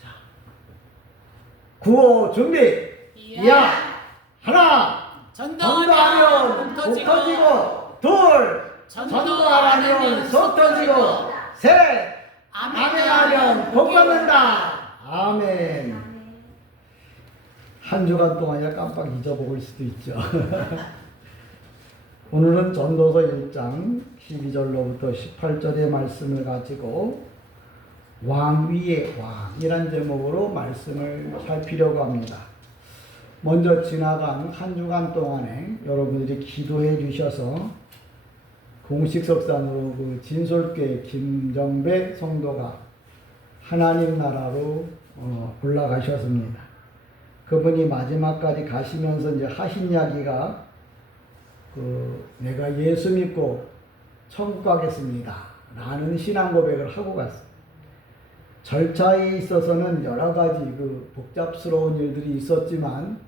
자, 구호 준비. 야, 하나. 전도하면 복 터지고, 둘. 전도하면 속 터지고, 셋. 아멘하면 복 받는다. 아멘. 한 주간 동안이라 깜빡 잊어먹을 수도 있죠. 오늘은 전도서 1장 12절로부터 18절의 말씀을 가지고 왕 위의 왕이란 제목으로 말씀을 살피려고 합니다. 먼저 지나간 한 주간 동안에 여러분들이 기도해 주셔서 공식 석상으로 그 진솔교회 김정배 성도가 하나님 나라로 올라가셨습니다. 그분이 마지막까지 가시면서 이제 하신 이야기가 내가 예수 믿고 천국 가겠습니다 라는 신앙 고백을 하고 갔어요. 절차에 있어서는 여러 가지 복잡스러운 일들이 있었지만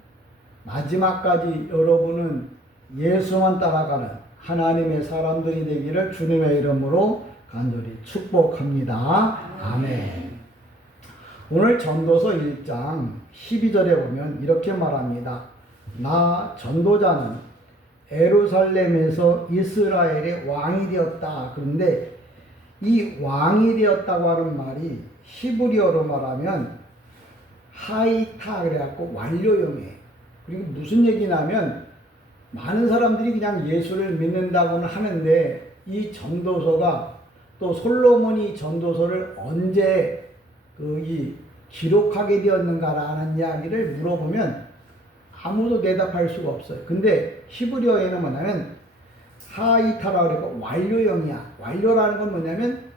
마지막까지 여러분은 예수만 따라가는 하나님의 사람들이 되기를 주님의 이름으로 간절히 축복합니다. 아멘. 오늘 전도서 1장 12절에 보면 이렇게 말합니다. 나 전도자는 예루살렘에서 이스라엘의 왕이 되었다. 그런데 이 왕이 되었다고 하는 말이 히브리어로 말하면 하이타 그래갖고 완료형이에요. 그리고 무슨 얘기냐면 많은 사람들이 그냥 예수를 믿는다고는 하는데 이 전도서가 또 솔로몬이 전도서를 언제 이 기록하게 되었는가라는 이야기를 물어보면 아무도 대답할 수가 없어요. 근데 히브리어에는 뭐냐면 하이타라고 그러고 완료형이야. 완료라는 건 뭐냐면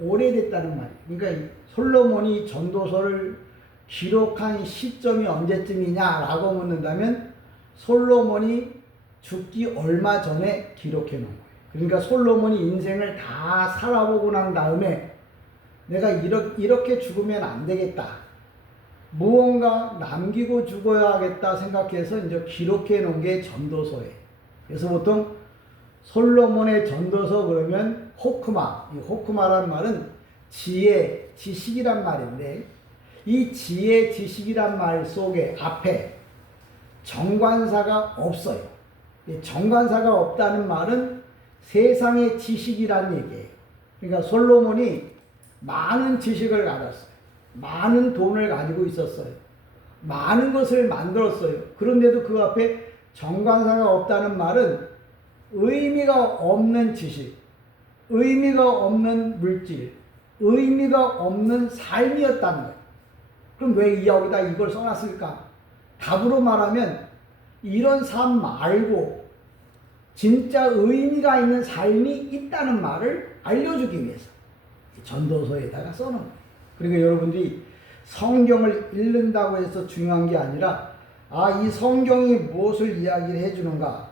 오래됐다는 말이에요. 그러니까 솔로몬이 전도서를 기록한 시점이 언제쯤이냐라고 묻는다면 솔로몬이 죽기 얼마 전에 기록해 놓은 거예요. 그러니까 솔로몬이 인생을 다 살아보고 난 다음에 내가 이렇게 죽으면 안 되겠다. 무언가 남기고 죽어야겠다 생각해서 이제 기록해 놓은 게 전도서예요. 그래서 보통 솔로몬의 전도서 그러면 호크마, 이 호크마라는 말은 지혜, 지식이란 말인데 이 지혜, 지식이란 말 속에 앞에 정관사가 없어요. 정관사가 없다는 말은 세상의 지식이란 얘기예요. 그러니까 솔로몬이 많은 지식을 가졌어요. 많은 돈을 가지고 있었어요. 많은 것을 만들었어요. 그런데도 그 앞에 정관사가 없다는 말은 의미가 없는 지식, 의미가 없는 물질, 의미가 없는 삶이었다는 거예요. 그럼 왜 여기다 이걸 써놨을까? 답으로 말하면 이런 삶 말고 진짜 의미가 있는 삶이 있다는 말을 알려주기 위해서 전도서에다가 써놓은 거예요. 그러니까 여러분들이 성경을 읽는다고 해서 중요한 게 아니라 이 성경이 무엇을 이야기를 해주는가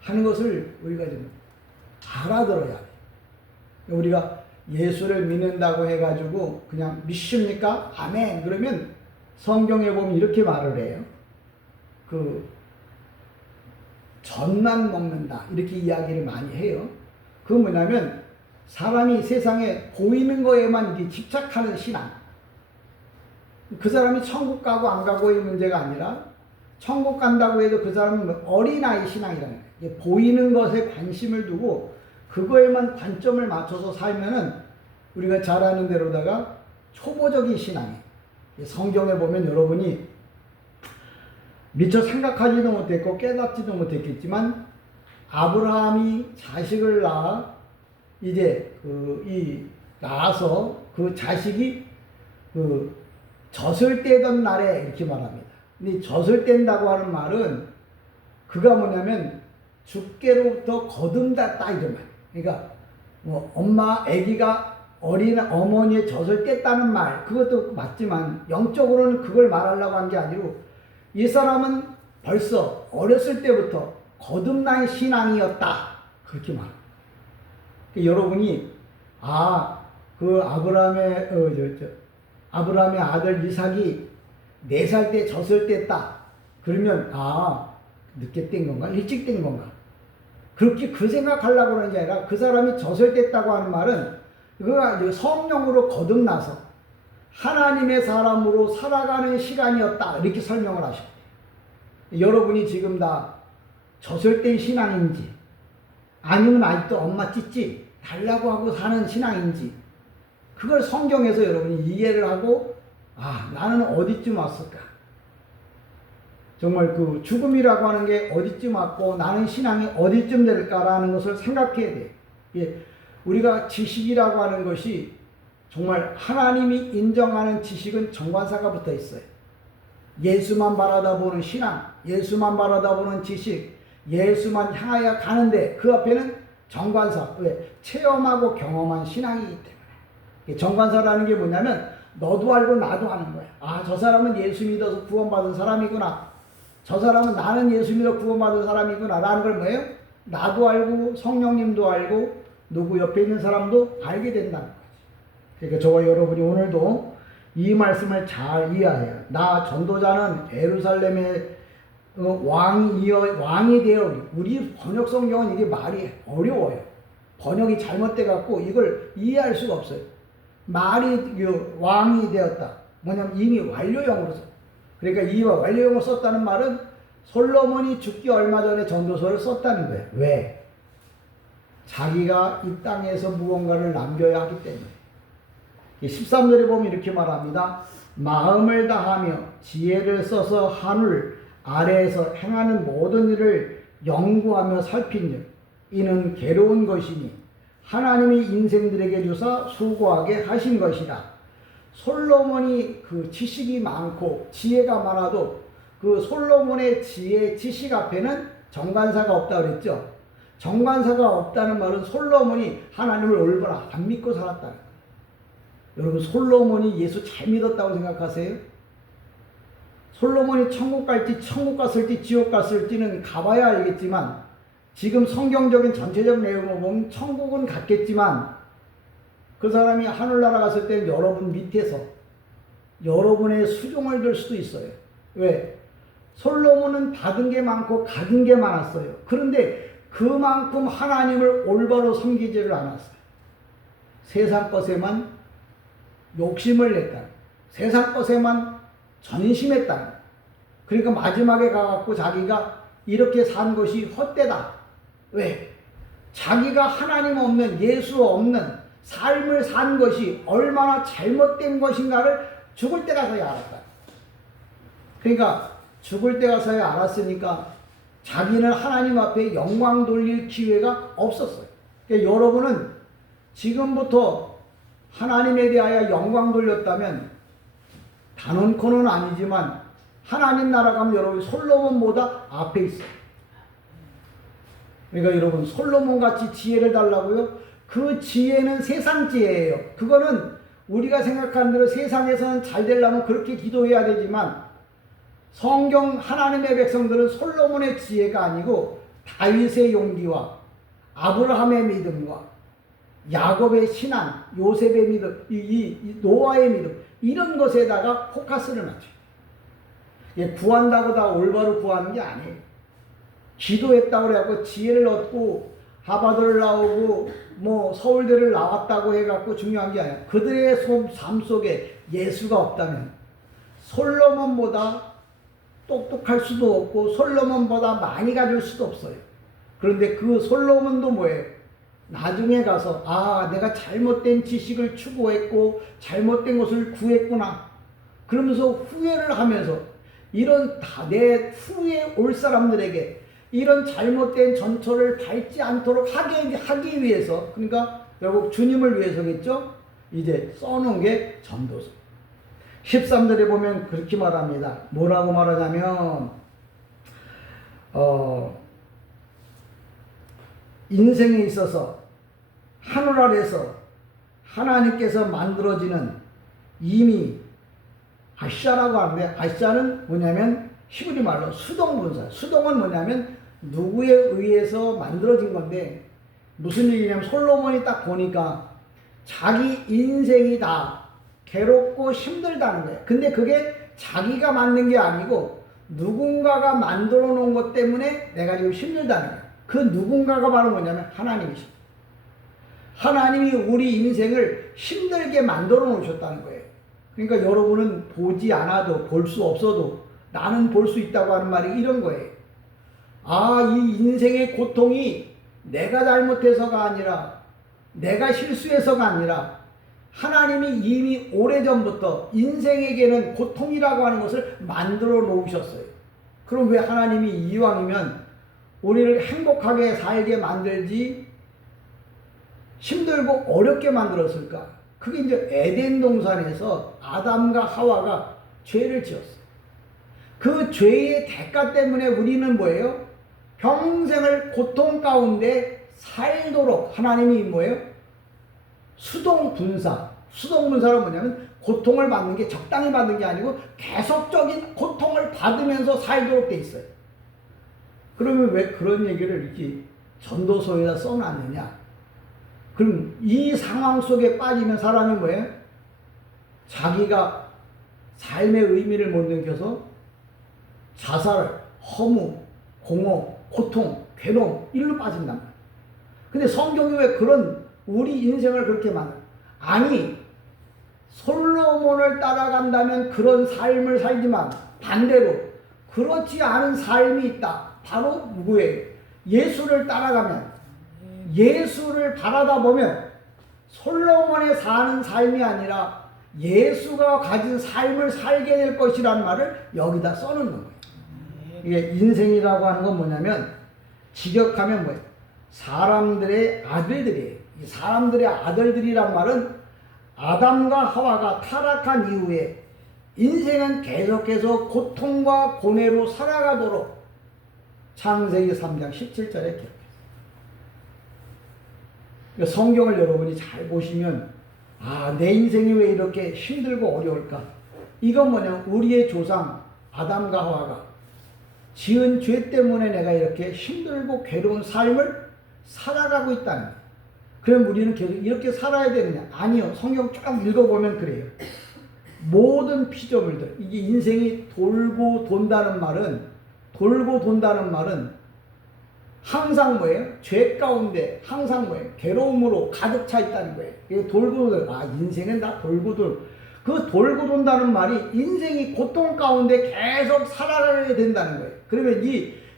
하는 것을 우리가 좀 알아들어야 돼요. 우리가 예수를 믿는다고 해가지고 그냥 믿습니까? 아멘. 그러면 성경에 보면 이렇게 말을 해요. 젖만 먹는다. 이렇게 이야기를 많이 해요. 그건 뭐냐면 사람이 세상에 보이는 거에만 이게 집착하는 신앙. 그 사람이 천국 가고 안 가고의 문제가 아니라 천국 간다고 해도 그 사람은 어린아이 신앙이라는 거예요. 보이는 것에 관심을 두고 그거에만 관점을 맞춰서 살면은 우리가 잘 아는 대로다가 초보적인 신앙이에요. 성경에 보면 여러분이 미처 생각하지도 못했고 깨닫지도 못했겠지만 아브라함이 자식을 낳아 이제 낳아서 그 자식이 젖을 떼던 날에 이렇게 말합니다. 근데 젖을 뗀다고 하는 말은 그가 뭐냐면 주께로부터 거듭났다 이런 말. 그러니까 아기가 어린 어머니의 젖을 뗐다는 말 그것도 맞지만 영적으로는 그걸 말하려고 한 게 아니고 이 사람은 벌써 어렸을 때부터 거듭난 신앙이었다 그렇게 말합니다. 여러분이 아브라함의 아들 이삭이 4살 때 젖을 뗐다 그러면 늦게 뗀 건가 일찍 뗀 건가 그렇게 그 생각하려고 하는 게 아니라 그 사람이 젖을 뗐다고 하는 말은 그가 이제 성령으로 거듭나서 하나님의 사람으로 살아가는 시간이었다. 이렇게 설명을 하셨대요. 여러분이 지금 다 젖을된 신앙인지 아니면 아직도 엄마 찌찌 달라고 하고 사는 신앙인지 그걸 성경에서 여러분이 이해를 하고 나는 어디쯤 왔을까? 정말 그 죽음이라고 하는 게 어디쯤 왔고 나는 신앙이 어디쯤 될까라는 것을 생각해야 돼요. 예, 우리가 지식이라고 하는 것이 정말 하나님이 인정하는 지식은 정관사가 붙어 있어요. 예수만 바라다보는 신앙, 예수만 바라다보는 지식, 예수만 향하여 가는데 그 앞에는 정관사, 왜? 체험하고 경험한 신앙이기 때문에. 정관사라는 게 뭐냐면 너도 알고 나도 아는 거야. 저 사람은 예수 믿어서 구원받은 사람이구나. 저 사람은 나는 예수 믿어 구원받은 사람이구나 라는 걸 뭐예요? 나도 알고 성령님도 알고 누구 옆에 있는 사람도 알게 된다는 거지. 그러니까 저와 여러분이 오늘도 이 말씀을 잘 이해해요. 나 전도자는 예루살렘의 왕이 되어. 우리 번역 성경은 이게 말이 어려워요. 번역이 잘못돼 갖고 이걸 이해할 수가 없어요. 말이 왕이 되었다. 뭐냐면 이미 완료형으로 써. 그러니까 이 완료형으로 썼다는 말은 솔로몬이 죽기 얼마 전에 전도서를 썼다는 거예요. 왜? 자기가 이 땅에서 무언가를 남겨야 하기 때문에. 13절에 보면 이렇게 말합니다. 마음을 다하며 지혜를 써서 하늘 아래에서 행하는 모든 일을 연구하며 살핀즉 이는 괴로운 것이니 하나님이 인생들에게 주사 수고하게 하신 것이다. 솔로몬이 그 지식이 많고 지혜가 많아도 그 솔로몬의 지혜 지식 앞에는 정관사가 없다 그랬죠. 정관사가 없다는 말은 솔로몬이 하나님을 올바로 안 믿고 살았다는 거예요. 여러분 솔로몬이 예수 잘 믿었다고 생각하세요? 솔로몬이 천국 갈지 천국 갔을지 지옥 갔을지는 가봐야 알겠지만 지금 성경적인 전체적 내용을 보면 천국은 갔겠지만 그 사람이 하늘나라 갔을 때는 여러분 밑에서 여러분의 수종을 들 수도 있어요. 왜? 솔로몬은 받은 게 많고 가진 게 많았어요. 그런데 그만큼 하나님을 올바로 섬기지를 않았어요. 세상 것에만 욕심을 냈다. 세상 것에만 전심했다. 그러니까 마지막에 가갖고 자기가 이렇게 산 것이 헛되다. 왜? 자기가 하나님 없는 예수 없는 삶을 산 것이 얼마나 잘못된 것인가를 죽을 때 가서야 알았다. 그러니까 죽을 때 가서야 알았으니까 자기는 하나님 앞에 영광 돌릴 기회가 없었어요. 그러니까 여러분은 지금부터 하나님에 대하여 영광 돌렸다면 단언코는 아니지만 하나님 나라 가면 여러분 솔로몬보다 앞에 있어요. 그러니까 여러분 솔로몬 같이 지혜를 달라고요? 그 지혜는 세상 지혜예요. 그거는 우리가 생각하는 대로 세상에서는 잘 되려면 그렇게 기도해야 되지만 성경 하나님의 백성들은 솔로몬의 지혜가 아니고 다윗의 용기와 아브라함의 믿음과 야곱의 신앙, 요셉의 믿음, 이 노아의 믿음 이런 것에다가 포커스를 맞춰요. 구한다고 다 올바로 구하는 게 아니에요. 기도했다고 그래갖고 지혜를 얻고 하버드를 나오고 뭐 서울대를 나왔다고 해갖고 중요한 게 아니야. 그들의 삶 속에 예수가 없다면 솔로몬보다 똑똑할 수도 없고 솔로몬보다 많이 가질 수도 없어요. 그런데 그 솔로몬도 뭐예요? 나중에 가서 내가 잘못된 지식을 추구했고 잘못된 것을 구했구나 그러면서 후회를 하면서 이런 내 후에 올 사람들에게 이런 잘못된 전철을 밟지 않도록 하기 위해서 그러니까 결국 주님을 위해서겠죠. 이제 써놓은 게 전도서. 13절에 보면 그렇게 말합니다. 뭐라고 말하냐면 인생에 있어서 하늘 아래서 하나님께서 만들어지는 이미 아시아라고 하는데 아시아는 뭐냐면 히브리 말로 수동분사. 수동은 뭐냐면 누구에 의해서 만들어진 건데 무슨 얘기냐면 솔로몬이 딱 보니까 자기 인생이 다 괴롭고 힘들다는 거예요. 근데 그게 자기가 만든 게 아니고 누군가가 만들어 놓은 것 때문에 내가 지금 힘들다는 거예요. 그 누군가가 바로 뭐냐면 하나님이십니다. 하나님이 우리 인생을 힘들게 만들어 놓으셨다는 거예요. 그러니까 여러분은 보지 않아도, 볼 수 없어도 나는 볼 수 있다고 하는 말이 이런 거예요. 아, 이 인생의 고통이 내가 잘못해서가 아니라, 내가 실수해서가 아니라 하나님이 이미 오래전부터 인생에게는 고통이라고 하는 것을 만들어 놓으셨어요. 그럼 왜 하나님이 이왕이면 우리를 행복하게 살게 만들지 힘들고 어렵게 만들었을까? 그게 이제 에덴 동산에서 아담과 하와가 죄를 지었어요. 그 죄의 대가 때문에 우리는 뭐예요? 평생을 고통 가운데 살도록 하나님이 뭐예요? 수동분사. 수동분사는 뭐냐면 고통을 받는 게 적당히 받는 게 아니고 계속적인 고통을 받으면서 살도록 돼 있어요. 그러면 왜 그런 얘기를 이렇게 전도서에다 써놨느냐? 그럼 이 상황 속에 빠지면 사람이 뭐예요? 자기가 삶의 의미를 못 느껴서 자살, 허무, 공허, 고통, 괴로움 일로 빠진단 말이에요. 근데 성경이 왜 그런 우리 인생을 그렇게 만들어? 아니, 솔로몬을 따라간다면 그런 삶을 살지만 반대로 그렇지 않은 삶이 있다. 바로 누구예요? 예수를 따라가면, 예수를 바라다 보면 솔로몬이 사는 삶이 아니라 예수가 가진 삶을 살게 될 것이라는 말을 여기다 써놓는 거예요. 이게 인생이라고 하는 건 뭐냐면 직역하면 뭐예요? 사람들의 아들들이에요. 이 사람들의 아들들이란 말은 아담과 하와가 타락한 이후에 인생은 계속해서 고통과 고뇌로 살아가도록 창세기 3장 17절에 기록했어요. 그러니까 성경을 여러분이 잘 보시면 아, 내 인생이 왜 이렇게 힘들고 어려울까? 이건 뭐냐? 우리의 조상 아담과 하와가 지은 죄 때문에 내가 이렇게 힘들고 괴로운 삶을 살아가고 있다는 거예요. 그럼 우리는 계속 이렇게 살아야 되느냐? 아니요. 성경 쭉 읽어보면 그래요. 모든 피조물들, 이게 인생이 돌고 돈다는 말은 항상 뭐예요? 죄 가운데 항상 뭐예요? 괴로움으로 가득 차 있다는 거예요. 이게 돌고 돈, 아, 인생은 다 돌고 돈. 그 돌고 돈다는 말이 인생이 고통 가운데 계속 살아가야 된다는 거예요. 그러면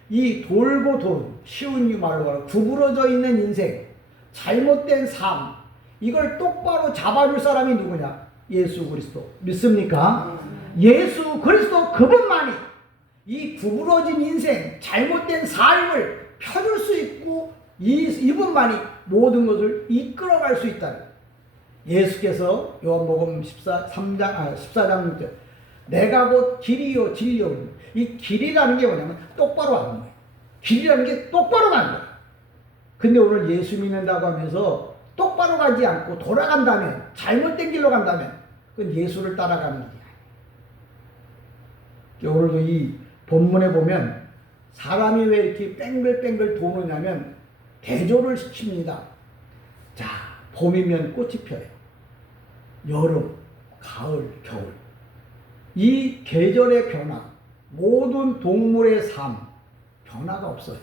이 돌고 돈, 쉬운 말로 말하면 구부러져 있는 인생, 잘못된 삶, 이걸 똑바로 잡아줄 사람이 누구냐? 예수 그리스도. 믿습니까? 예수 그리스도 그분만이 이 구부러진 인생, 잘못된 삶을 펴줄 수 있고 이분만이 모든 것을 이끌어갈 수 있다는 거예요. 예수께서 요한복음 14장 6절 내가 곧 길이요 진리요. 이 길이라는 게 뭐냐면 똑바로 가는 거예요. 길이라는 게 똑바로 가는 거예요. 근데 오늘 예수 믿는다고 하면서 똑바로 가지 않고 돌아간다면, 잘못된 길로 간다면 그건 예수를 따라가는 길이야. 오늘도 이 본문에 보면 사람이 왜 이렇게 뺑글뺑글 도느냐면 대조를 시킵니다. 자, 봄이면 꽃이 펴요. 여름, 가을, 겨울. 이 계절의 변화, 모든 동물의 삶, 변화가 없어요.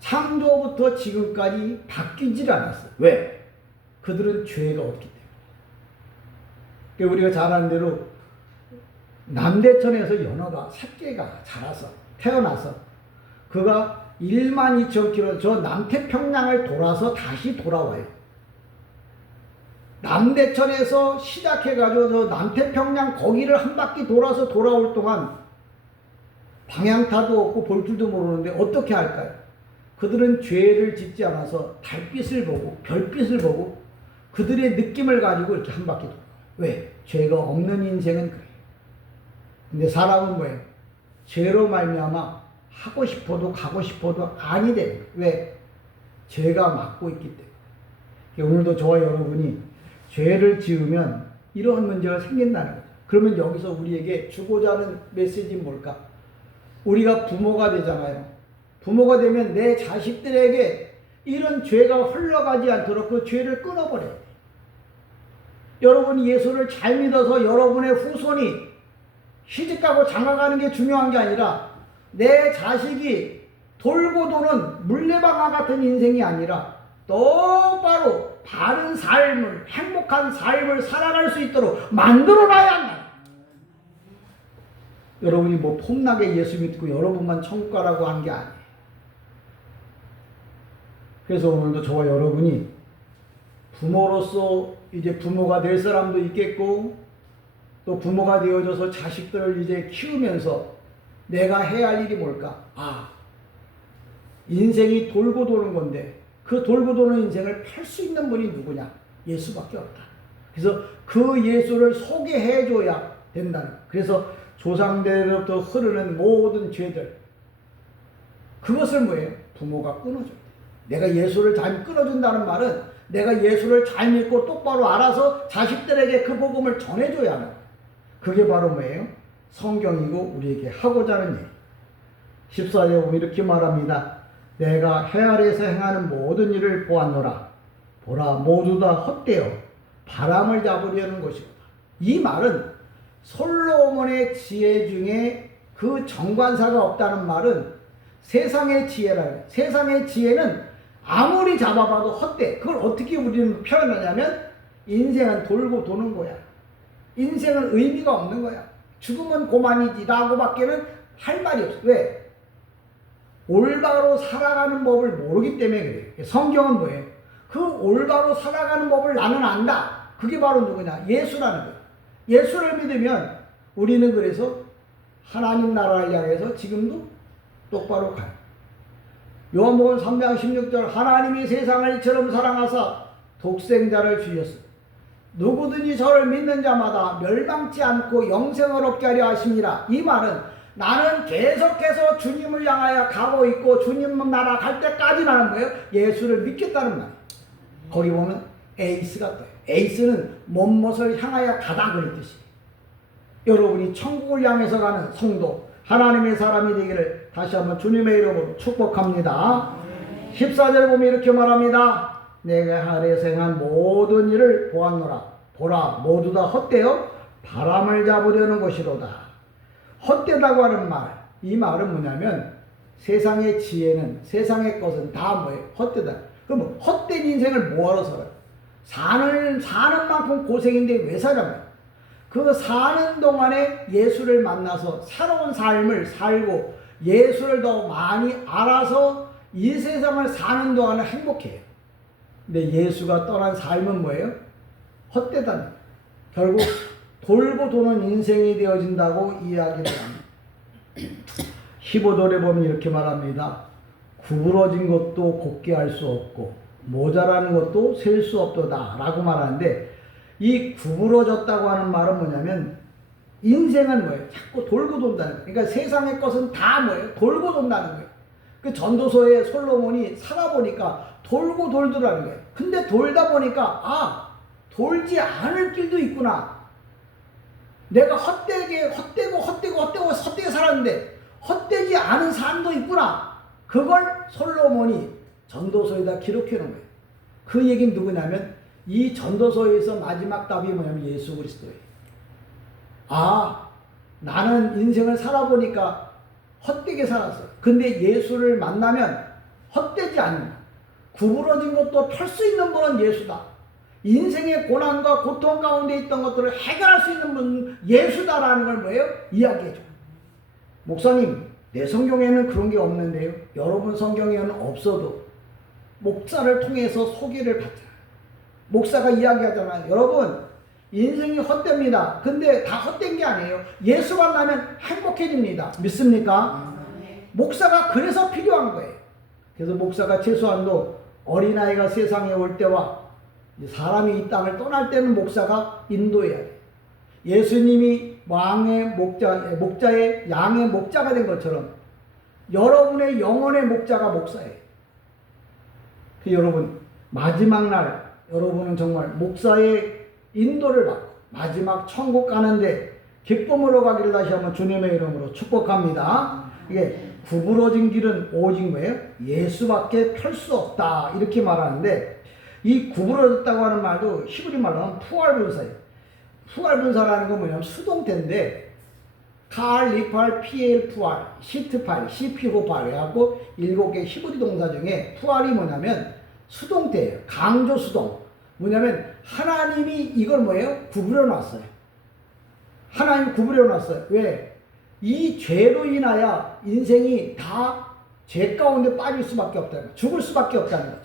창조부터 지금까지 바뀌질 않았어요. 왜? 그들은 죄가 없기 때문에. 우리가 잘 아는 대로 남대천에서 연어가 새끼가 자라서 태어나서 그가 12,000km 저 남태평양을 돌아서 다시 돌아와요. 남대천에서 시작해가지고 저 남태평양 거기를 한 바퀴 돌아서 돌아올 동안 방향타도 없고 볼 줄도 모르는데 어떻게 할까요? 그들은 죄를 짓지 않아서 달빛을 보고 별빛을 보고 그들의 느낌을 가지고 이렇게 한 바퀴 돌아요. 왜? 죄가 없는 인생은 그래요. 근데 사람은 뭐예요? 죄로 말미암아 하고 싶어도 가고 싶어도 아니 돼요. 왜? 죄가 막고 있기 때문에. 오늘도 저와 여러분이 죄를 지으면 이러한 문제가 생긴다는 거죠. 그러면 여기서 우리에게 주고자 하는 메시지는 뭘까? 우리가 부모가 되잖아요. 부모가 되면 내 자식들에게 이런 죄가 흘러가지 않도록 그 죄를 끊어버려요. 여러분이 예수를 잘 믿어서 여러분의 후손이 시집가고 장가가는 게 중요한 게 아니라 내 자식이 돌고 도는 물레방아 같은 인생이 아니라 똑바로 바른 삶을, 행복한 삶을 살아갈 수 있도록 만들어놔야 한다. 여러분이 뭐 폼나게 예수 믿고 여러분만 천국 가라고 한 게 아니에요. 그래서 오늘도 저와 여러분이 부모로서 이제 부모가 될 사람도 있겠고, 또 부모가 되어져서 자식들을 이제 키우면서 내가 해야 할 일이 뭘까? 인생이 돌고 도는 건데 그 돌고 도는 인생을 펼 수 있는 분이 누구냐? 예수밖에 없다. 그래서 그 예수를 소개해줘야 된다는 거예요. 그래서 조상대로부터 흐르는 모든 죄들, 그것을 뭐예요? 부모가 끊어줘야 돼. 내가 예수를 잘 끊어준다는 말은 내가 예수를 잘 믿고 똑바로 알아서 자식들에게 그 복음을 전해줘야 하는 거예요. 그게 바로 뭐예요? 성경이고 우리에게 하고자 하는 일. 14절에 보면 이렇게 말합니다. 내가 해 아래에서 행하는 모든 일을 보았노라. 보라, 모두 다 헛되어 바람을 잡으려는 것이로다. 이 말은 솔로몬의 지혜 중에 그 정관사가 없다는 말은 세상의 지혜라는, 세상의 지혜는 아무리 잡아봐도 헛돼. 그걸 어떻게 우리는 표현하냐면 인생은 돌고 도는 거야. 인생은 의미가 없는 거야. 죽으면 고만이지 라고밖에는 할 말이 없어. 왜? 올바로 살아가는 법을 모르기 때문에 그래요. 성경은 뭐예요? 그 올바로 살아가는 법을 나는 안다. 그게 바로 누구냐? 예수라는 거예요. 예수를 믿으면 우리는 그래서 하나님 나라를 향해서 지금도 똑바로 가요. 요한복음 3장 16절 하나님이 세상을 이처럼 사랑하사 독생자를 주셨으니 누구든지 저를 믿는 자마다 멸망치 않고 영생을 얻게 하려 하심이라. 이 말은 나는 계속해서 주님을 향하여 가고 있고 주님 나라 갈 때까지 나는 거예요. 예수를 믿겠다는 말이에요. 거기 보면 에이스가 떠요. 에이스는 못못을 향하여 가다 그런 뜻이에요. 여러분이 천국을 향해서 가는 성도, 하나님의 사람이 되기를 다시 한번 주님의 이름으로 축복합니다. 14절 보면 이렇게 말합니다. 내가 하늘에서 행한 모든 일을 보았노라. 보라, 모두 다 헛되어 바람을 잡으려는 것이로다. 헛되다고 하는 말, 이 말은 뭐냐면 세상의 지혜는, 세상의 것은 다 뭐예요? 헛되다. 그럼 헛된 인생을 뭐하러 살아요? 사는 만큼 고생인데 왜 살아요? 그 사는 동안에 예수를 만나서 새로운 삶을 살고 예수를 더 많이 알아서 이 세상을 사는 동안은 행복해요. 근데 예수가 떠난 삶은 뭐예요? 헛되다는 거예요. 결국 돌고 도는 인생이 되어진다고 이야기를 합니다. 15절에 보면 이렇게 말합니다. 구부러진 것도 곱게 할 수 없고 모자라는 것도 셀 수 없도다 라고 말하는데, 이 구부러졌다고 하는 말은 뭐냐면 인생은 뭐예요? 자꾸 돌고 돈다는 거예요. 그러니까 세상의 것은 다 뭐예요? 돌고 돈다는 거예요. 그 전도서에 솔로몬이 살아보니까 돌고 돌더라는 거예요. 근데 돌다 보니까 돌지 않을 길도 있구나. 내가 헛되게 살았는데 헛되지 않은 삶도 있구나. 그걸 솔로몬이 전도서에다 기록해 놓은 거예요. 그 얘기는 누구냐면 이 전도서에서 마지막 답이 뭐냐면 예수 그리스도예요. 나는 인생을 살아보니까 헛되게 살았어. 근데 예수를 만나면 헛되지 않는다. 구부러진 것도 펼 수 있는 분은 예수다. 인생의 고난과 고통 가운데 있던 것들을 해결할 수 있는 분은 예수다라는 걸 뭐예요? 이야기해줘. 목사님, 내 성경에는 그런 게 없는데요. 여러분 성경에는 없어도 목사를 통해서 소개를 받잖아요. 목사가 이야기하잖아요. 여러분, 인생이 헛됩니다. 근데 다 헛된 게 아니에요. 예수 만나면 행복해집니다. 믿습니까? 목사가 그래서 필요한 거예요. 그래서 목사가 최소한도 어린아이가 세상에 올 때와 사람이 이 땅을 떠날 때는 목사가 인도해야 돼요. 예수님이 왕의 목자의 양의 목자가 된 것처럼 여러분의 영혼의 목자가 목사예요. 여러분, 마지막 날 여러분은 정말 목사의 인도를 받고 마지막 천국 가는데 기쁨으로 가기를 다시 한번 주님의 이름으로 축복합니다. 이게 구부러진 길은 오직 뭐예요? 예수밖에 펼 수 없다 이렇게 말하는데, 이 구부러졌다고 하는 말도 히브리 말로 하면 푸알분사예요. 푸알분사라는 건 뭐냐면 수동태인데 칼, 리팔, 피엘, 푸알, 시트팔, 시피호팔 해갖고 7개 히브리 동사 중에 푸알이 뭐냐면 수동태예요. 강조 수동. 뭐냐면 하나님이 이걸 뭐예요? 구부려 놨어요. 하나님 구부려 놨어요. 왜? 이 죄로 인하여 인생이 다 죄 가운데 빠질 수밖에 없다는 거예요. 죽을 수밖에 없다는 거죠.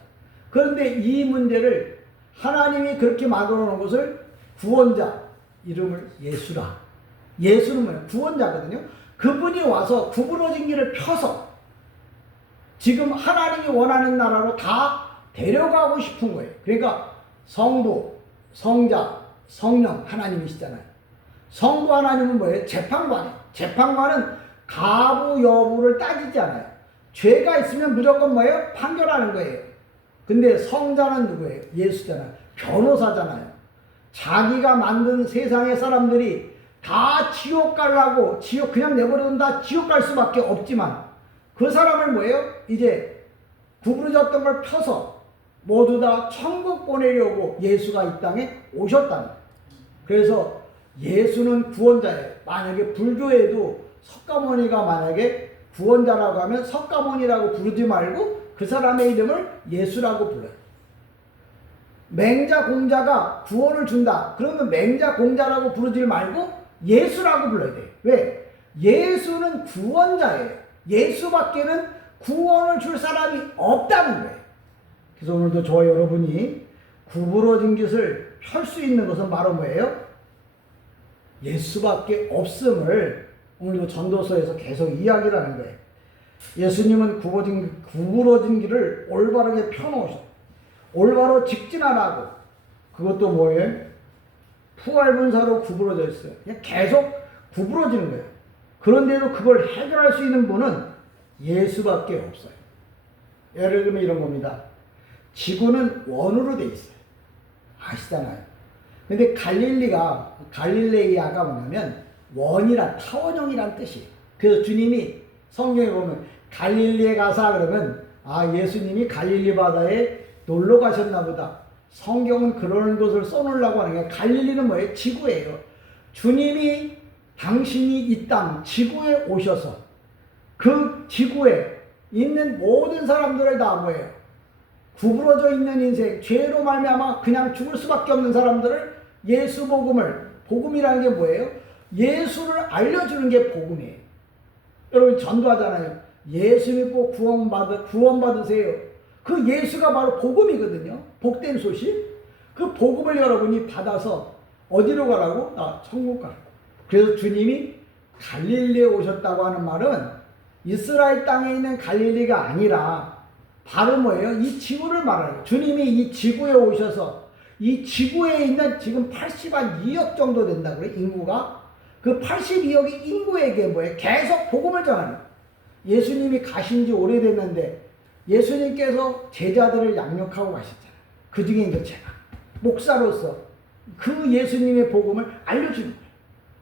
그런데 이 문제를 하나님이 그렇게 만들어 놓은 것을 구원자, 이름을 예수라. 예수는 뭐예요? 구원자거든요. 그분이 와서 구부러진 길을 펴서 지금 하나님이 원하는 나라로 다 데려가고 싶은 거예요. 그러니까 성부, 성자, 성령 하나님이시잖아요. 성부 하나님은 뭐예요? 재판관이에요. 재판관은 가부 여부를 따지지 않아요. 죄가 있으면 무조건 뭐예요? 판결하는 거예요. 근데 성자는 누구예요? 예수잖아요. 변호사잖아요. 자기가 만든 세상의 사람들이 다 지옥 가려고, 지옥 그냥 내버려두면 다 지옥 갈 수밖에 없지만 그 사람을 뭐예요? 이제 구부러졌던 걸 펴서 모두 다 천국 보내려고 예수가 이 땅에 오셨다는 거예요. 그래서 예수는 구원자예요. 만약에 불교에도 석가모니가 만약에 구원자라고 하면 석가모니라고 부르지 말고 그 사람의 이름을 예수라고 불러요. 맹자공자가 구원을 준다. 그러면 맹자공자라고 부르지 말고 예수라고 불러야 돼요. 왜? 예수는 구원자예요. 예수밖에는 구원을 줄 사람이 없다는 거예요. 그래서 오늘도 저와 여러분이 구부러진 것을 펼 수 있는 것은 바로 뭐예요? 예수밖에 없음을 오늘도 전도서에서 계속 이야기를 하는 거예요. 예수님은 구부러진 길을 올바르게 펴놓으셨어요. 올바로 직진하라고. 그것도 뭐예요? 푸활분사로 구부러져 있어요. 그냥 계속 구부러지는 거예요. 그런데도 그걸 해결할 수 있는 분은 예수밖에 없어요. 예를 들면 이런 겁니다. 지구는 원으로 돼 있어요. 아시잖아요. 근데 갈릴레이아가 뭐냐면 원이란 타원형이란 뜻이에요. 그래서 주님이 성경에 보면 갈릴리에 가사 그러면 예수님이 갈릴리 바다에 놀러 가셨나 보다. 성경은 그런 것을 써놓으려고 하는 게 갈릴리는 뭐예요? 지구예요. 주님이 당신이 이 땅 지구에 오셔서 그 지구에 있는 모든 사람들을 다 뭐예요? 구부러져 있는 인생, 죄로 말미암아 그냥 죽을 수밖에 없는 사람들을 예수 복음이라는 게 뭐예요? 예수를 알려주는 게 복음이에요. 여러분 전도하잖아요. 예수 믿고 구원받으세요. 그 예수가 바로 복음이거든요. 복된 소식. 그 복음을 여러분이 받아서 어디로 가라고? 천국 가라고. 그래서 주님이 갈릴리에 오셨다고 하는 말은 이스라엘 땅에 있는 갈릴리가 아니라 바로 뭐예요? 이 지구를 말하는. 주님이 이 지구에 오셔서 이 지구에 있는 지금 82억 정도 된다고 그래요. 인구가. 그 82억의 인구에게 뭐예요? 계속 복음을 전하는. 예수님이 가신 지 오래됐는데 예수님께서 제자들을 양육하고 가셨잖아요. 그 중에 이제 제가 목사로서 그 예수님의 복음을 알려주는 거예요.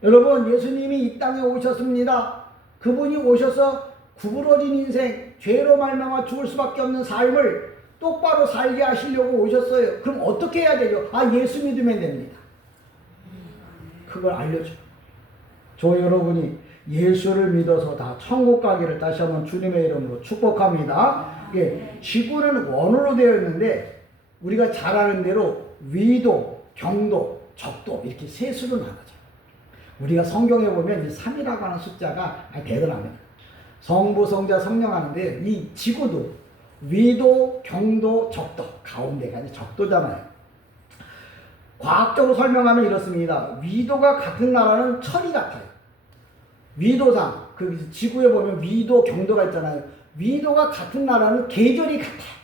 여러분, 예수님이 이 땅에 오셨습니다. 그분이 오셔서 구부러진 인생, 죄로 말미암아 죽을 수밖에 없는 삶을 똑바로 살게 하시려고 오셨어요. 그럼 어떻게 해야 되죠? 예수 믿으면 됩니다. 그걸 알려줘요. 저 여러분이 예수를 믿어서 다 천국 가기를 다시 한번 주님의 이름으로 축복합니다. 지구는 원으로 되어 있는데 우리가 잘 아는 대로 위도, 경도, 적도 이렇게 세 수로 나눠져요. 우리가 성경에 보면 이 3이라고 하는 숫자가 대단합니다. 성부, 성자, 성령 하는데 이 지구도 위도, 경도, 적도 가운데가 이제 적도잖아요. 과학적으로 설명하면 이렇습니다. 위도가 같은 나라는 철이 같아요. 위도상 그 지구에 보면 위도, 경도가 있잖아요. 위도가 같은 나라는 계절이 같아요.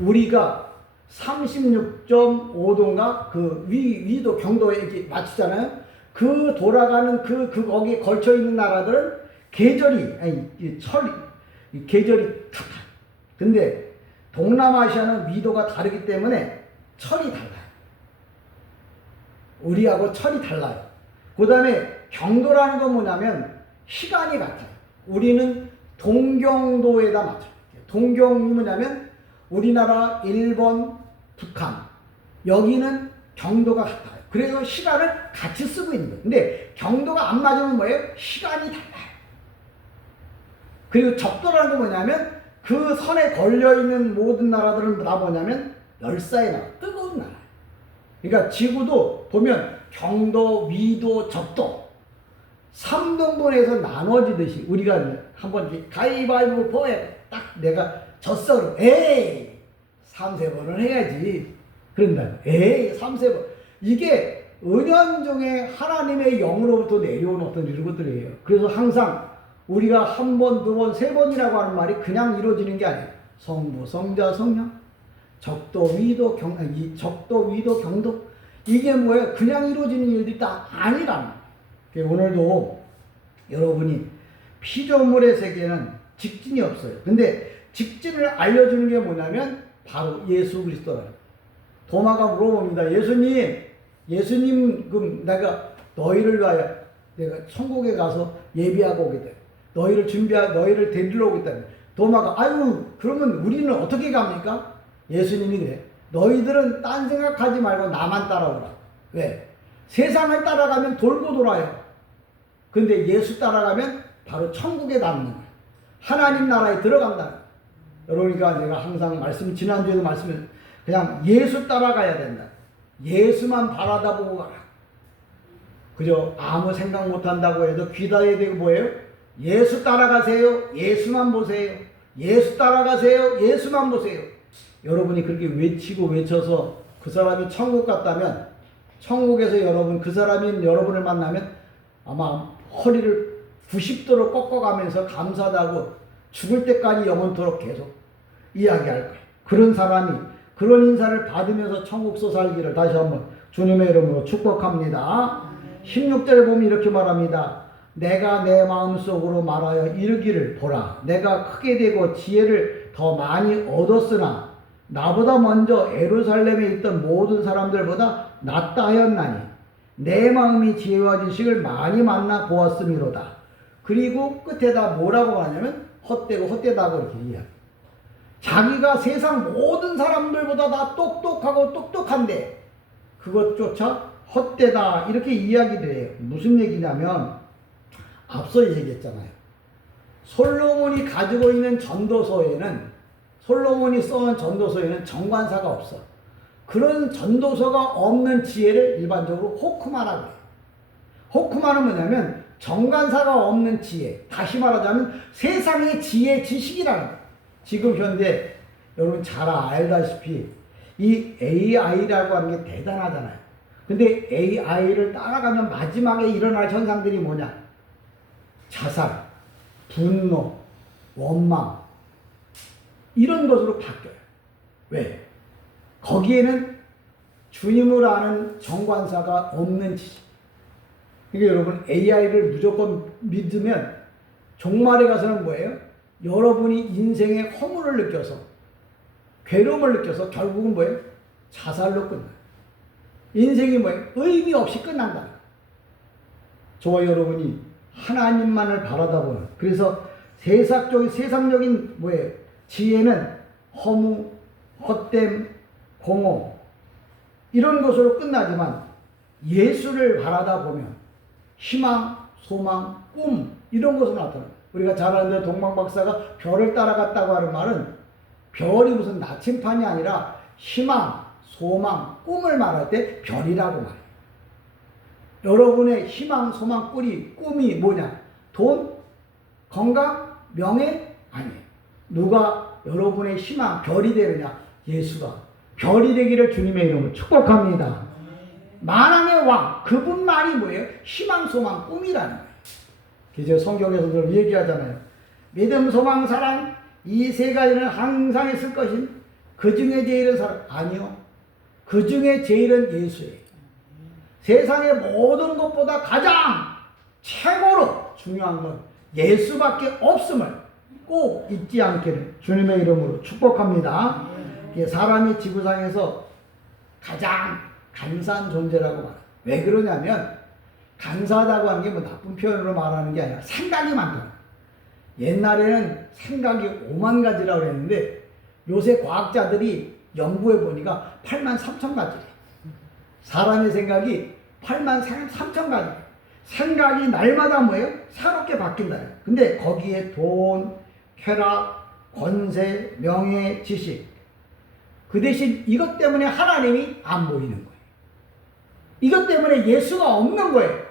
우리가 36.5도인가 그 위도, 경도에 이렇게 맞추잖아요. 그 돌아가는 거기에 걸쳐 있는 나라들은 계절이 같아요. 근데 동남아시아는 위도가 다르기 때문에 철이 달라요. 우리하고 철이 달라요. 그 다음에 경도라는 건 뭐냐면 시간이 같아요. 우리는 동경도에다 맞춰요. 동경이 뭐냐면 우리나라, 일본, 북한 여기는 경도가 같아요. 그래서 시간을 같이 쓰고 있는 거예요. 근데 경도가 안 맞으면 뭐예요? 시간이 달라요. 그리고 적도라는 건 뭐냐면 그 선에 걸려있는 모든 나라들은 다 뭐냐면 열사의 나라, 뜨거운 나라. 그러니까 지구도 보면 경도, 위도, 적도 3등분해서 나눠지듯이 우리가 한번 가위바위보 보에 딱 내가 졌어 그러면 에이 3-4번은 해야지 그런다. 에이 3-4번 이게 은연중에 하나님의 영으로부터 내려온 어떤 이런 것들이에요. 그래서 항상 우리가 1번, 2번, 3번이라고 하는 말이 그냥 이루어지는 게 아니에요. 성부, 성자, 성령, 적도, 위도, 경도 이게 뭐예요? 그냥 이루어지는 일들이 다 아니라는 거예요. 오늘도 여러분이 피조물의 세계는 직진이 없어요. 근데 직진을 알려주는 게 뭐냐면 바로 예수 그리스도라는 거예요. 도마가 물어봅니다. 예수님 그럼 내가 너희를 위하여 내가 천국에 가서 예비하고 오겠다. 너희를 데리러 오겠다. 도마가 아유 그러면 우리는 어떻게 갑니까? 예수님이 그래. 너희들은 딴 생각하지 말고 나만 따라오라. 왜? 세상을 따라가면 돌고 돌아요. 근데 예수 따라가면 바로 천국에 닿는 거예요. 하나님 나라에 들어간다는 거예요. 여러분이니까 내가 항상 지난주에도 말씀을 그냥 예수 따라가야 된다. 예수만 바라다보고 가라. 그죠? 아무 생각 못한다고 해도 귀다해야 되고 뭐예요? 예수 따라가세요. 예수만 보세요. 예수 따라가세요. 예수만 보세요. 여러분이 그렇게 외쳐서 그 사람이 천국 갔다면 천국에서 그 사람이 여러분을 만나면 아마 허리를 90도로 꺾어가면서 감사하다고 죽을 때까지 영원토록 계속 이야기할 거예요. 그런 사람이 그런 인사를 받으면서 천국서 살기를 다시 한번 주님의 이름으로 축복합니다. 16절에 보면 이렇게 말합니다. 내가 내 마음속으로 말하여 이르기를 보라. 내가 크게 되고 지혜를 더 많이 얻었으나 나보다 먼저 예루살렘에 있던 모든 사람들보다 낫다 하였나니 내 마음이 지혜와 지식을 많이 만나 보았음이로다. 그리고 끝에다 뭐라고 하냐면 헛되고 헛되다고 이렇게 이야기해요. 자기가 세상 모든 사람들보다 다 똑똑하고 똑똑한데 그것조차 헛되다 이렇게 이야기를 해요. 무슨 얘기냐면 앞서 얘기했잖아요. 솔로몬이 가지고 있는 솔로몬이 써놓은 전도서에는 정관사가 없어. 그런 전도서가 없는 지혜를 일반적으로 호크마라고 해요. 호크마는 뭐냐면 정관사가 없는 지혜. 다시 말하자면 세상의 지혜 지식이라는 거예요. 지금 현재 여러분 잘 알다시피 이 AI라고 하는 게 대단하잖아요. 근데 AI를 따라가면 마지막에 일어날 현상들이 뭐냐? 자살, 분노, 원망 이런 것으로 바뀌어요. 왜? 거기에는 주님을 아는 정관사가 없는 지식. 그러니까 여러분 AI를 무조건 믿으면 종말에 가서는 뭐예요? 여러분이 인생의 허물을 느껴서 괴로움을 느껴서 결국은 뭐예요? 자살로 끝나요. 인생이 뭐예요? 의미 없이 끝난다. 저와 여러분이 하나님만을 바라다보는 그래서 세상적인 뭐예요? 지혜는 허무, 헛됨, 공허 이런 것으로 끝나지만 예수를 바라다 보면 희망, 소망, 꿈 이런 것으로 나타나요. 우리가 잘 아는 동방박사가 별을 따라갔다고 하는 말은 별이 무슨 나침판이 아니라 희망, 소망, 꿈을 말할 때 별이라고 말해요. 여러분의 희망, 소망, 꿈이 뭐냐? 돈, 건강, 명예? 아니에요. 누가 여러분의 희망, 별이 되느냐? 예수가 별이 되기를 주님의 이름으로 축복합니다. 만왕의 왕, 그분만이 뭐예요? 희망, 소망, 꿈이라는 거예요. 그래서 성경에서도 얘기하잖아요. 믿음, 소망, 사랑 이 세 가지는 항상 있을 것인 그 중에 제일은 사랑. 아니요. 그 중에 제일은 예수예요. 세상의 모든 것보다 가장 최고로 중요한 건 예수밖에 없음을 꼭 잊지 않기를 주님의 이름으로 축복합니다. 사람이 지구상에서 가장 간사한 존재라고 말해요. 왜 그러냐면 간사하다고 하는 게 뭐 나쁜 표현으로 말하는 게 아니라 생각이 많다. 옛날에는 생각이 5만 가지라고 그랬는데 요새 과학자들이 연구해 보니까 8만 3천 가지래. 사람의 생각이 8만 3천 가지. 생각이 날마다 뭐예요? 새롭게 바뀐다. 근데 거기에 돈, 쾌락, 권세, 명예, 지식 그 대신 이것 때문에 하나님이 안 보이는 거예요. 이것 때문에 예수가 없는 거예요.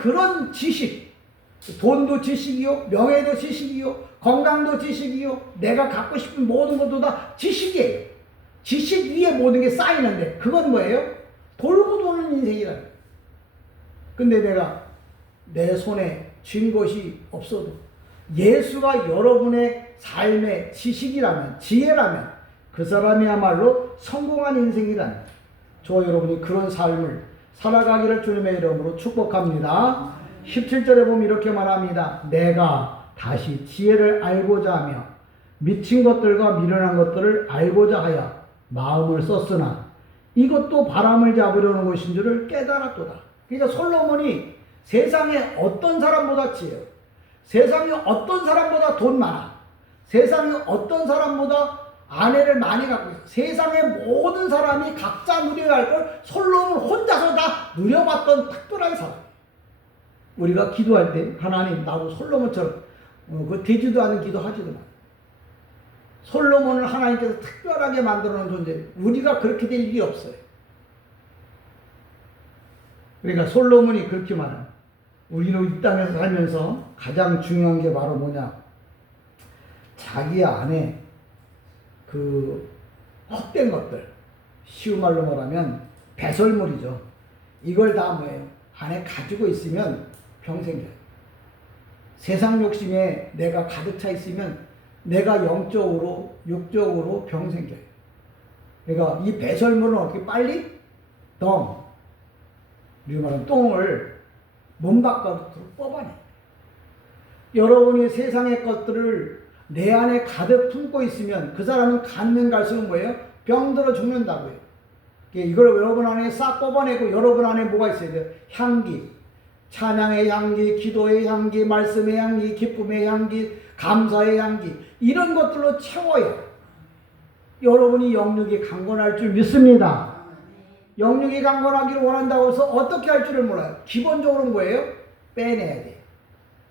그런 지식, 돈도 지식이요, 명예도 지식이요, 건강도 지식이요, 내가 갖고 싶은 모든 것도 다 지식이에요. 지식 위에 모든 게 쌓이는데 그건 뭐예요? 돌고 도는 인생이라는 거예요. 근데 내가 내 손에 쥔 것이 없어도 예수가 여러분의 삶의 지식이라면, 지혜라면 그 사람이야말로 성공한 인생이라는, 저와 여러분이 그런 삶을 살아가기를 주님의 이름으로 축복합니다. 17절에 보면 이렇게 말합니다. 내가 다시 지혜를 알고자 하며 미친 것들과 미련한 것들을 알고자 하여 마음을 썼으나 이것도 바람을 잡으려는 것인 줄을 깨달았도다. 그러니까 솔로몬이 세상에 어떤 사람보다 지혜요, 세상에 어떤 사람보다 돈 많아, 세상에 어떤 사람보다 아내를 많이 갖고 있어, 세상의 모든 사람이 각자 누려야 할 걸 솔로몬 혼자서 다 누려봤던 특별한 사람. 우리가 기도할 때 하나님 나도 솔로몬처럼 그 되지도 않은 기도 하지도 마. 솔로몬을 하나님께서 특별하게 만들어 놓은 존재, 우리가 그렇게 될 일이 없어요. 그러니까 솔로몬이 그렇게 말합니다. 우리는 이 땅에서 살면서 가장 중요한 게 바로 뭐냐, 자기 안에 그 헛된 것들, 쉬운 말로 말하면 배설물이죠. 이걸 다 뭐예요? 안에 가지고 있으면 평생 가요. 세상 욕심에 내가 가득 차 있으면 내가 영적으로 육적으로 평생 가요. 그러니까 이 배설물은 어떻게 빨리 우리가 말하는 똥을 몸 바깥으로 뽑아내. 여러분이 세상의 것들을 내 안에 가득 품고 있으면 그 사람은 가면 갈수록 뭐예요? 병들어 죽는다고요. 이걸 여러분 안에 싹 뽑아내고 여러분 안에 뭐가 있어야 돼요? 향기, 찬양의 향기, 기도의 향기, 말씀의 향기, 기쁨의 향기, 감사의 향기, 이런 것들로 채워야 여러분이 영육이 강건할 줄 믿습니다. 영육이 강건하기를 원한다고 해서 어떻게 할 줄을 몰라요. 기본적으로 뭐예요? 빼내야 돼요.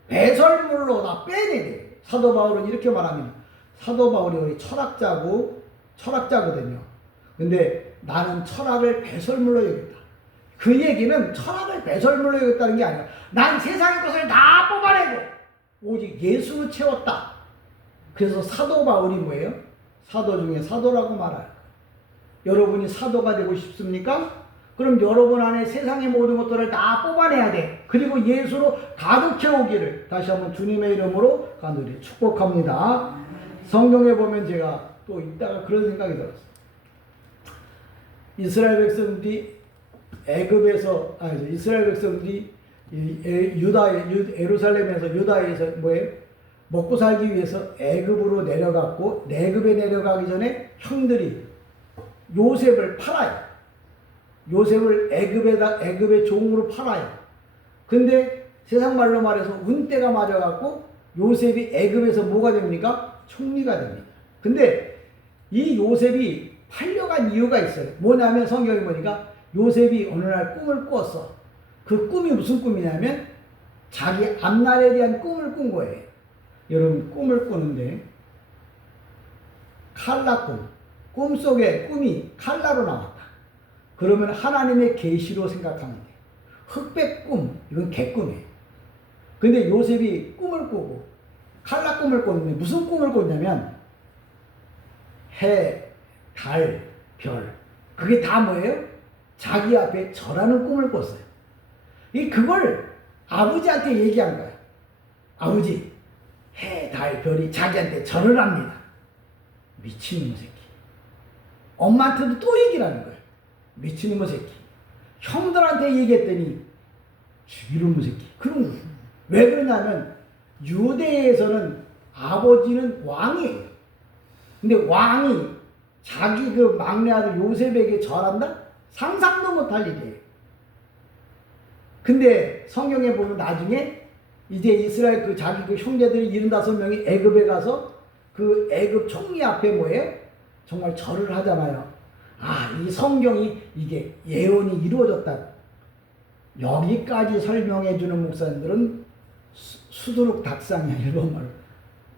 배설물로 다 빼내야 돼요. 사도 바울은 이렇게 말합니다. 사도 바울이 우리 철학자거든요. 근데 나는 철학을 배설물로 여겼다. 그 얘기는 철학을 배설물로 여겼다는 게 아니라 난 세상의 것을 다 뽑아내고 오직 예수로 채웠다. 그래서 사도 바울이 뭐예요? 사도 중에 사도라고 말해요. 여러분이 사도가 되고 싶습니까? 그럼 여러분 안에 세상의 모든 것들을 다 뽑아내야 돼. 그리고 예수로 가득 채우기를 다시 한번 주님의 이름으로 간절히 축복합니다. 성경에 보면 제가 또 이따가 그런 생각이 들었어요. 이스라엘 백성들이 이스라엘 백성들이 예루살렘에서 유다에서 뭐예요? 먹고 살기 위해서 애굽으로 내려갔고, 애굽에 내려가기 전에 형들이 요셉을 팔아요. 요셉을 애굽의 종으로 팔아요. 근데 세상 말로 말해서 운때가 맞아갖고 요셉이 애굽에서 뭐가 됩니까? 총리가 됩니다. 근데 이 요셉이 팔려간 이유가 있어요. 뭐냐면 성경에 보니까 요셉이 어느 날 꿈을 꿨어. 그 꿈이 무슨 꿈이냐면 자기 앞날에 대한 꿈을 꾼 거예요. 여러분, 꿈을 꾸는데 칼라 꿈속에 꿈이 칼라로 나왔다. 그러면 하나님의 계시로 생각하면 돼요. 흑백 꿈, 이건 개꿈이에요. 근데 요셉이 꿈을 꾸고 칼라 꿈을 꿨는데 무슨 꿈을 꿨냐면 해, 달, 별, 그게 다 뭐예요? 자기 앞에 절하는 꿈을 꿨어요. 그걸 아버지한테 얘기한 거야. 아버지, 해, 달, 별이 자기한테 절을 합니다. 미친놈 새끼. 엄마한테도 또 얘기를 하는 거예요. 미친놈 새끼. 형들한테 얘기했더니 죽이놈 새끼. 그런 거예요. 왜 그러냐면 유대에서는 아버지는 왕이에요. 근데 왕이 자기 그 막내 아들 요셉에게 절한다? 상상도 못할 일이에요. 근데 성경에 보면 나중에 이제 이스라엘 그 자기 그 형제들이 75명이 애굽에 가서 그 애굽 총리 앞에 뭐예요? 정말 절을 하잖아요. 이 성경이 이게 예언이 이루어졌다. 여기까지 설명해 주는 목사님들은 수두룩 닭상이야, 일본말로.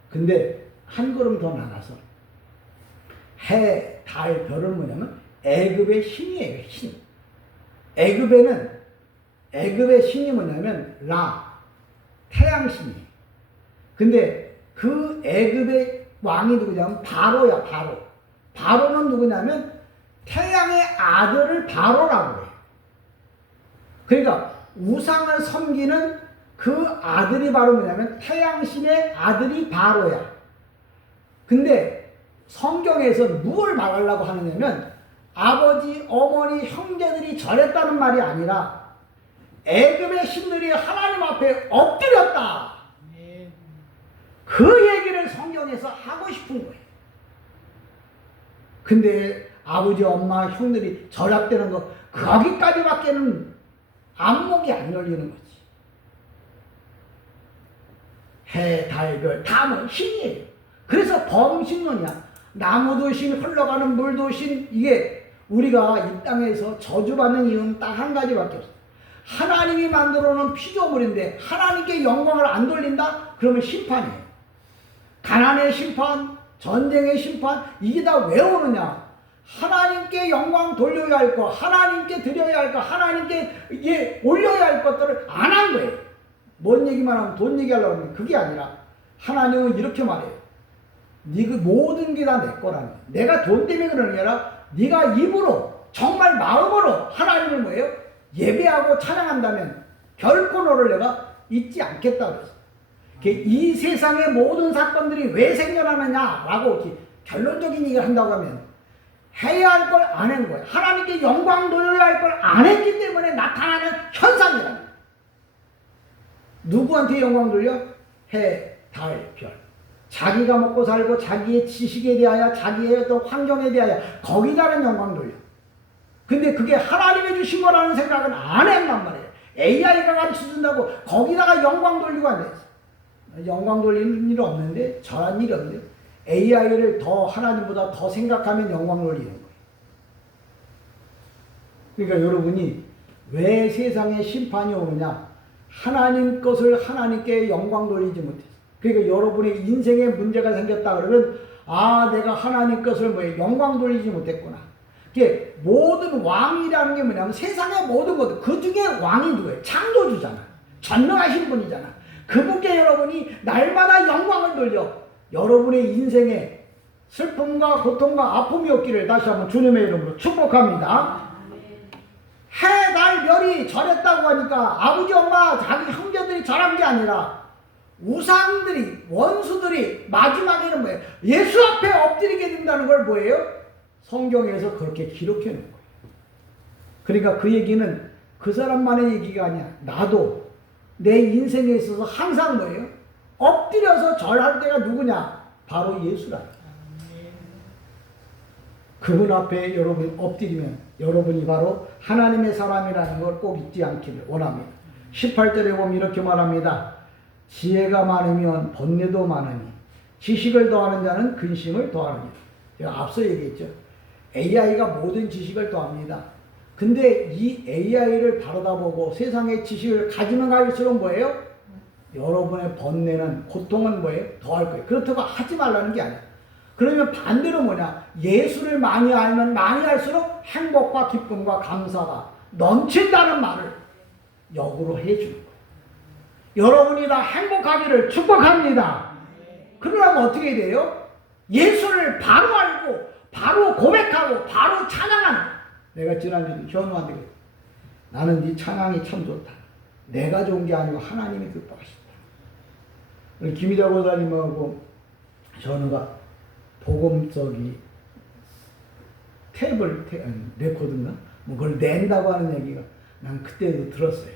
근데 한 걸음 더 나가서 해, 달, 달, 별은 뭐냐면 애굽의 신이에요. 신. 애굽의 신이 뭐냐면 라, 태양신이에요. 근데 그 애굽의 왕이 누구냐면 바로야, 바로. 바로는 누구냐면 태양의 아들을 바로라고 해요. 그러니까 우상을 섬기는 그 아들이 바로 뭐냐면 태양신의 아들이 바로야. 근데 성경에서 무엇을 말하려고 하느냐면 아버지, 어머니, 형제들이 절했다는 말이 아니라 애굽의 신들이 하나님 앞에 엎드렸다. 그 얘기를 성경에서 하고 싶은 거예요. 근데 아버지, 엄마, 형들이 절합되는 거 거기까지밖에는 안목이 안 열리는 거지. 해, 달, 별 다 뭐 신이에요. 그래서 범신론이야. 나무도 신, 흘러가는 물도 신. 이게 우리가 이 땅에서 저주받는 이유는 딱 한 가지밖에 없어. 하나님이 만들어 놓은 피조물인데 하나님께 영광을 안 돌린다? 그러면 심판이에요. 가난의 심판, 전쟁의 심판, 이게 다 왜 오느냐? 하나님께 영광 돌려야 할 것, 하나님께 드려야 할 것, 하나님께 올려야 할 것들을 안 한 거예요. 뭔 얘기만 하면 돈 얘기하려고 하는데 그게 아니라 하나님은 이렇게 말해요. 네가 모든 게 다 내 거라는 거야. 내가 돈 때문에 그러는 게 아니라 네가 입으로 정말 마음으로 하나님을 뭐예요? 예배하고 찬양한다면 결코 너를 내가 잊지 않겠다 그랬어. 이 세상의 모든 사건들이 왜 생겨나느냐라고 이렇게 결론적인 얘기를 한다고 하면 해야 할 걸 안 한 거예요. 하나님께 영광 돌려야 할 걸 안 했기 때문에 나타나는 현상이다. 누구한테 영광 돌려? 해, 달, 별. 자기가 먹고 살고 자기의 지식에 대하여 자기의 어떤 환경에 대하여 거기다는 영광 돌려. 근데 그게 하나님이 주신 거라는 생각은 안 했단 말이에요. AI가 가르쳐준다고 거기다가 영광 돌리고 안 돼. 영광 돌리는 일은 없는데 저런 일이 없는데 AI를 더 하나님보다 더 생각하면 영광 돌리는 거예요. 그러니까 여러분이 왜 세상에 심판이 오느냐? 하나님 것을 하나님께 영광 돌리지 못해서. 그러니까 여러분의 인생에 문제가 생겼다 그러면 아, 내가 하나님 것을 영광 돌리지 못했구나. 이게 모든 왕이라는 게 뭐냐면 세상의 모든 것들 그 중에 왕이 누구예요? 창조주잖아. 전능하신 분이잖아. 그분께 여러분이 날마다 영광을 돌려 여러분의 인생에 슬픔과 고통과 아픔이 없기를 다시 한번 주님의 이름으로 축복합니다. 해, 달, 별이 절했다고 하니까 아버지, 엄마, 자기 형제들이 절한 게 아니라 우상들이, 원수들이 마지막에는 뭐예요? 예수 앞에 엎드리게 된다는 걸 뭐예요? 성경에서 그렇게 기록해 놓은 거예요. 그러니까 그 얘기는 그 사람만의 얘기가 아니야. 나도 내 인생에 있어서 항상 뭐예요? 엎드려서 절할 때가 누구냐? 바로 예수라. 그분 앞에 여러분이 엎드리면 여러분이 바로 하나님의 사람이라는 걸 꼭 잊지 않기를 원합니다. 18절에 보면 이렇게 말합니다. 지혜가 많으면 번뇌도 많으니 지식을 더하는 자는 근심을 더하느니라. 제가 앞서 얘기했죠. AI가 모든 지식을 더합니다. 근데 이 AI를 다루다 보고 세상의 지식을 가지면 갈수록 뭐예요? 여러분의 번뇌는, 고통은 뭐예요? 더할 거예요. 그렇다고 하지 말라는 게 아니야. 그러면 반대로 뭐냐? 예수를 많이 알면 많이 할수록 행복과 기쁨과 감사가 넘친다는 말을 역으로 해주는 거예요. 여러분이 다 행복하기를 축복합니다. 그러려면 어떻게 돼요? 예수를 바로 알고 바로 고백하고 바로 찬양하는. 내가 지난주에 현우한테 그랬어요. 나는 네 찬양이 참 좋다. 내가 좋은 게 아니고 하나님이 기뻐하신다. 김희자 고사님하고 현우가 복음 레코드인가? 뭐 그걸 낸다고 하는 얘기가 난 그때도 들었어요.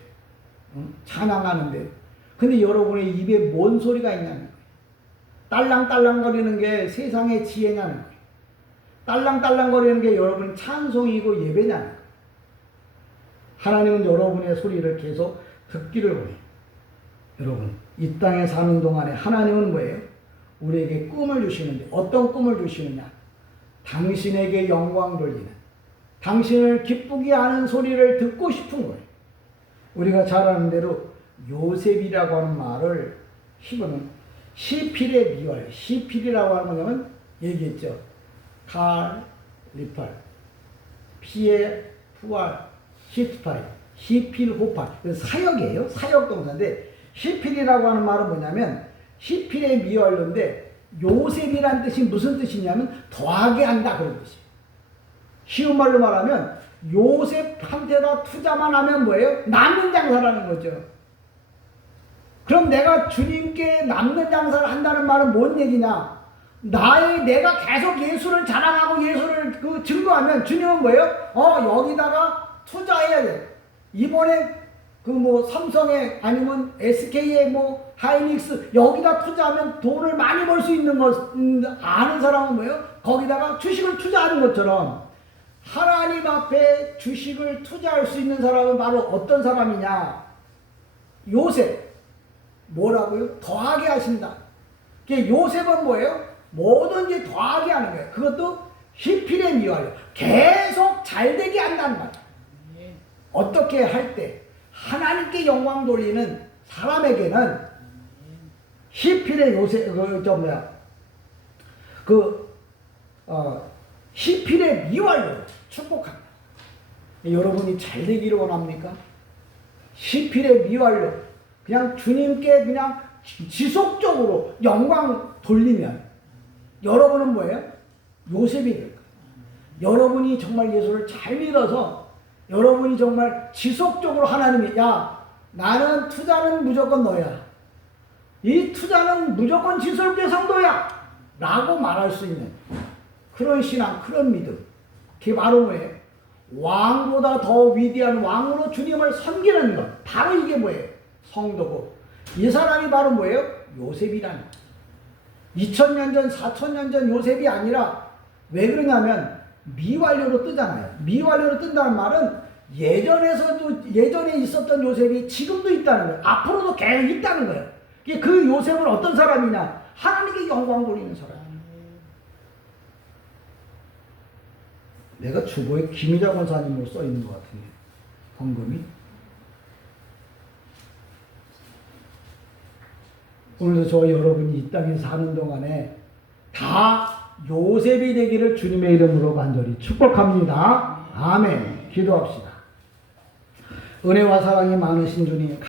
찬양하는데. 근데 여러분의 입에 뭔 소리가 있냐는 거예요. 딸랑딸랑거리는 게 세상의 지혜냐는 거예요. 딸랑딸랑거리는 게 여러분의 찬송이고 예배냐는 거예요. 하나님은 여러분의 소리를 계속 듣기를 원해요. 여러분, 이 땅에 사는 동안에 하나님은 뭐예요? 우리에게 꿈을 주시는데 어떤 꿈을 주시느냐? 당신에게 영광 돌리는, 당신을 기쁘게 하는 소리를 듣고 싶은 거예요. 우리가 잘 아는 대로 요셉이라고 하는 말을 히브리는 시필의 미월, 시필이라고 하는 거냐면 얘기했죠. 칼, 리팔, 피에 푸알, 히트파이, 히필, 호팔. 이건 사역이에요. 사역 동사인데 히필이라고 하는 말은 뭐냐면 히필의 미완료인데 요셉이란 뜻이 무슨 뜻이냐면 더하게 한다 그런 뜻이에요. 쉬운 말로 말하면 요셉한테다 투자만 하면 뭐예요? 남는 장사라는 거죠. 그럼 내가 주님께 남는 장사를 한다는 말은 뭔 얘기냐? 내가 계속 예수를 자랑하고 예수를 증거하면 주님은 뭐예요? 여기다가 투자해야 돼. 이번에 삼성에 아니면 SK에 하이닉스 여기다 투자하면 돈을 많이 벌 수 있는 거 아는 사람은 뭐예요? 거기다가 주식을 투자하는 것처럼 하나님 앞에 주식을 투자할 수 있는 사람은 바로 어떤 사람이냐? 요셉. 뭐라고요? 더하게 하신다. 요셉은 뭐예요? 뭐든지 더하게 하는 거예요. 그것도 히필의 미완료. 계속 잘되게 한다는 말이에요. 어떻게 할 때 하나님께 영광 돌리는 사람에게는 히필의 요셉, 히필의 미완료 축복합니다. 여러분이 잘되기를 원합니까? 히필의 미완료. 그냥 주님께 그냥 지속적으로 영광 돌리면 여러분은 뭐예요? 요셉이 될 거예요. 여러분이 정말 예수를 잘 믿어서 여러분이 정말 지속적으로 하나님이 나는 투자는 무조건 너야. 이 투자는 무조건 지속의 성도야. 라고 말할 수 있는 그런 신앙, 그런 믿음. 그게 바로 뭐예요? 왕보다 더 위대한 왕으로 주님을 섬기는 것. 바로 이게 뭐예요? 성도고. 이 사람이 바로 뭐예요? 요셉이라는 거예요. 2000년 전, 4000년 전 요셉이 아니라 왜 그러냐면 미완료로 뜨잖아요. 미완료로 뜬다는 말은 예전에 있었던 요셉이 지금도 있다는 거예요. 앞으로도 계속 있다는 거예요. 그 요셉은 어떤 사람이냐? 하나님께 영광 돌리는 사람. 내가 주보에 김희자 권사님으로 써 있는 것 같은데 헌금이. 오늘도 저 여러분이 이 땅에 사는 동안에 다 요셉이 되기를 주님의 이름으로 간절히 축복합니다. 아멘. 기도합시다. 은혜와 사랑이 많으신 주님